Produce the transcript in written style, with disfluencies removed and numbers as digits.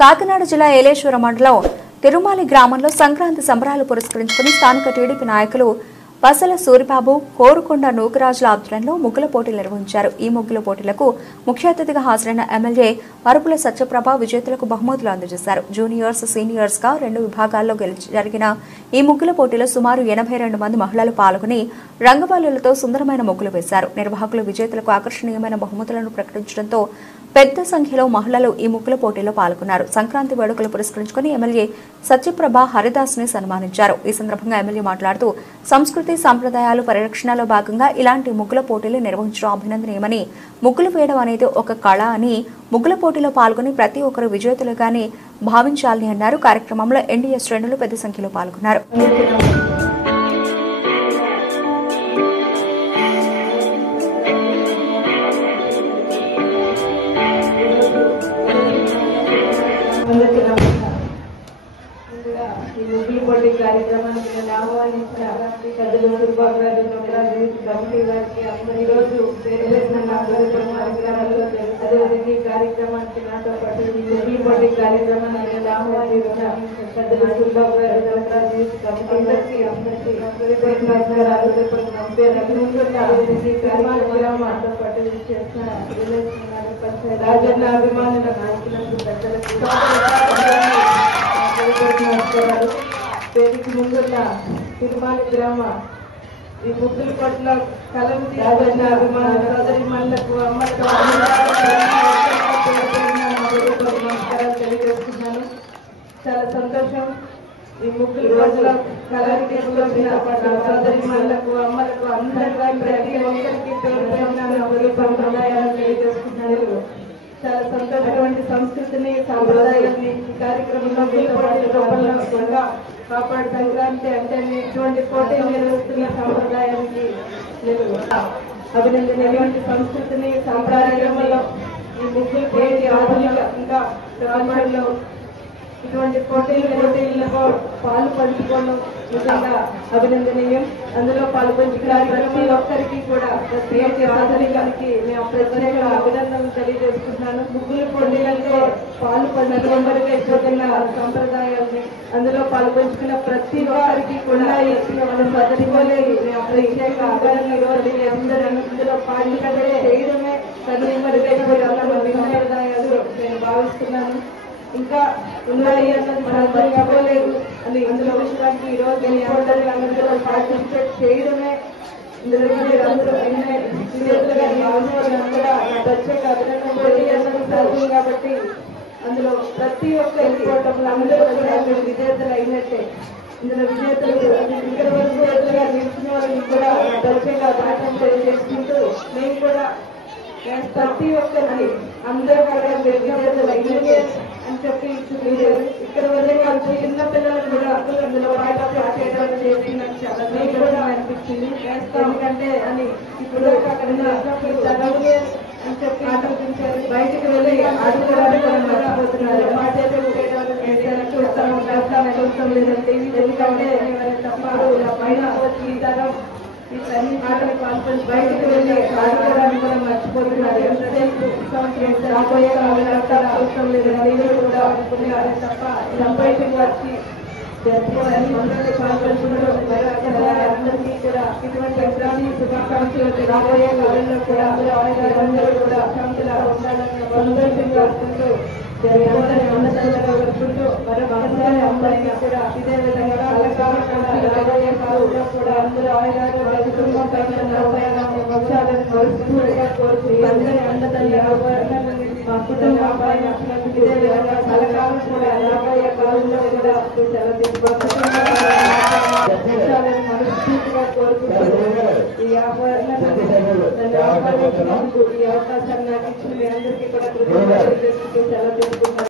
కాకినాడ జిల్లా ఏలేశ్వరం మండలం తిరుమాలి గ్రామంలో సంక్రాంతి సంబరాలు పురస్కరించుకుని స్థానిక టీడీపీ నాయకులు పసల సూరిబాబు, కోరుకొండ నూకరాజుల ఆధ్వర్యంలో ముగ్గుల పోటీలు నిర్వహించారు. ఈ ముగ్గుల పోటీలకు ముఖ్య అతిథిగా హాజరైన ఎమ్మెల్యే వరపుల సత్యప్రభ విజేతలకు బహుమతులు అందజేశారు. జూనియర్స్, సీనియర్స్ గా 2 విభాగాల్లో జరిగిన ఈ ముగ్గుల పోటీలో సుమారు 82 మంది మహిళలు పాల్గొని రంగవల్లులతో సుందరమైన ముగ్గులు వేశారు. నిర్వాహకులు విజేతలకు ఆకర్షణీయమైన బహుమతులను ప్రకటించడంతో పెద్ద సంఖ్యలో మహిళలు ఈ ముగ్గుల పోటీలో పాల్గొన్నారు. సంక్రాంతి వేడుకలు పురస్కరించుకుని ఎమ్మెల్యే సత్యప్రభ హరిదాస్ ని సన్మానించారు. ఈ సందర్భంగా ఎమ్మెల్యే మాట్లాడుతూ సంస్కృతి సంప్రదాయాలు పరిరక్షణలో భాగంగా ఇలాంటి ముగ్గుల పోటీలు నిర్వహించడం అభినందనీయమని, ముగ్గులు వేయడం అనేది ఒక కళ అని, ముగ్గుల పోటీలో పాల్గొని ప్రతి ఒక్కరు విజేతలుగానే భావించాలని అన్నారు. కార్యక్రమంలో ఎన్డీఏ శ్రేణులు పెద్ద సంఖ్యలో పాల్గొన్నారు. ఈ ముగ్గుల పోటీ కార్యక్రమానికి నేను ఆహ్వానించిన పెద్దలు సూరిబాబు గారు, నూకరాజు కమిటీ గారికి అందరూ ఈరోజు అదేవిధంగా ఈ కార్యక్రమానికి నాతో పాటు ఈ ముగ్గుల పోటీ కార్యక్రమానికి నేను ఆహ్వానించిన పెద్దలు సూరిబాబు గారు, నూకరాజు కమిటీ అందరికీ మాతో పాటు చేసిన రాజన్న అభిమానుల నాయకులకు పెద్దలకు పేరుకి ముందున్న తిరుమాలి గ్రామ ఈ ముగ్గుల పట్ల కలం రాజన్న అభిమాన సోదరి మనులకు, అమ్మలకు నమస్కారాలు తెలియజేస్తున్నాను. చాలా సంతోషం. ఈ ముగ్గుల పట్ల కలం తీసుకొచ్చిన సోదరి మనులకు, అమ్మలకు అందరికీ ప్రతి ఒక్కరికి పేరు సంప్రదాయాలు తెలియజేస్తున్నాను. చాలా సంతోషమైన సంస్కృతిని, సాంప్రదాయాన్ని ఈ కార్యక్రమంలో కాపాడు. సంక్రాంతి అంటే ఇటువంటి పోటీ నిర్వహిస్తున్న సాంప్రదాయానికి నేను అభినందనటువంటి సంస్కృతిని, సాంప్రదాయంలో ఈ ముగ్గులు పోటీ ఆధునిక ఇంకా గ్రామాల్లో ఇటువంటి పోటీల్లో పాలు పంచుకోవడం నిజంగా అభినందనీయం. అందులో పాల్పంచుకున్న ప్రతి ఒక్కరికి కూడా ప్రతి ఆధునికానికి మేము ప్రత్యేక అభినందనలు తెలియజేస్తున్నాను. ముగ్గుల పోటీలంటే పాలు పంచుకోవడానికి ఇష్టపడిన సంప్రదాయాన్ని అందులో పాల్పంచుకున్న ప్రతి ఒక్కరికి కూడా మన సదరిపోలే మేము ప్రత్యేక అభినందనలు అందులో పాల్గొనే చేయడమే సంప్రదాయాలు నేను భావిస్తున్నాను. ఇంకా ఉన్నాయి అన్నది మనం చెప్పలేదు అని అందులో విషయానికి ఈ రోజు అందరూ పార్టిసిపేట్ చేయడమే ప్రత్యేక అభినందన సాధ్యం. కాబట్టి అందులో ప్రతి ఒక్క వెళ్ళిపోవటంలో అందరూ కూడా మీరు విజేతలు అయినట్టే. ఇందులో విజేతలు ఇక్కడ విజేతలుగా నిలిచిన వాళ్ళని కూడా ప్రత్యేక అభినందన తెలియజేసుకుంటూ మేము కూడా ప్రతి ఒక్కరికి అందరూ కూడా విజేతలు అయినట్టే అని చెప్పి చూపించారు. ఇక్కడ వరకు చిన్న పిల్లలు కూడా అందులో పార్టిసిపేట్ చేయడం చేసినట్టు చాలా కూడా అనిపించింది. ఎందుకంటే అని ఇప్పుడు అక్కడ చదవలే అని చెప్పి ఆలోచించారు. బయటకు వెళ్ళి ఆడుకోవడానికి మర్చిపోతున్నారు. చూస్తాం లేదండి. ఎందుకంటే తప్పారు పైన వచ్చి ఈ తరం ఈ అన్ని ఆటలు పాల్గొని బయటకు వెళ్ళి ఆడుకోవడానికి కూడా మర్చిపోతున్నారు. ఎంతసేపు రాబోయే అవసరం లేదండి కూడా అనుకున్నారు తప్ప ఇలా బయటకు వచ్చి జరుపుకోవాలని అందరినీ పాల్గొంటున్నారు. అందరికీ కూడా ఇటువంటి ఎగ్జామ్ని శుభాకాంక్షలు. రాబోయే కాలంలో కూడా అందరూ కూడా శాంతిగా ఉండాలని సంతోషంగా వస్తుంటూ జరగాలని అన్నదాతలుగా వస్తుంటూ మరొకసారి అందరికీ కూడా ఇదే విధంగా రాబోయే కాలంలో కూడా అందరూ ఆయుధాలు కుటుంబం పక్షాలను మనస్ఫూర్తిగా కోరుతూ అందరి అన్నదాతలుగా మా కుటుంబ ఇదే విధంగా కలకాలం కూడా రాబోయే కాలంలో కూడా మనస్ఫూర్తిగా కోరుకుంటున్నాను. ఈ అవకాశాన్ని నాకు ఇచ్చిన మీ అందరికీ కూడా కృతజ్ఞతలు తెలుసుకుంటూ సెలవు తీసుకుంటాను.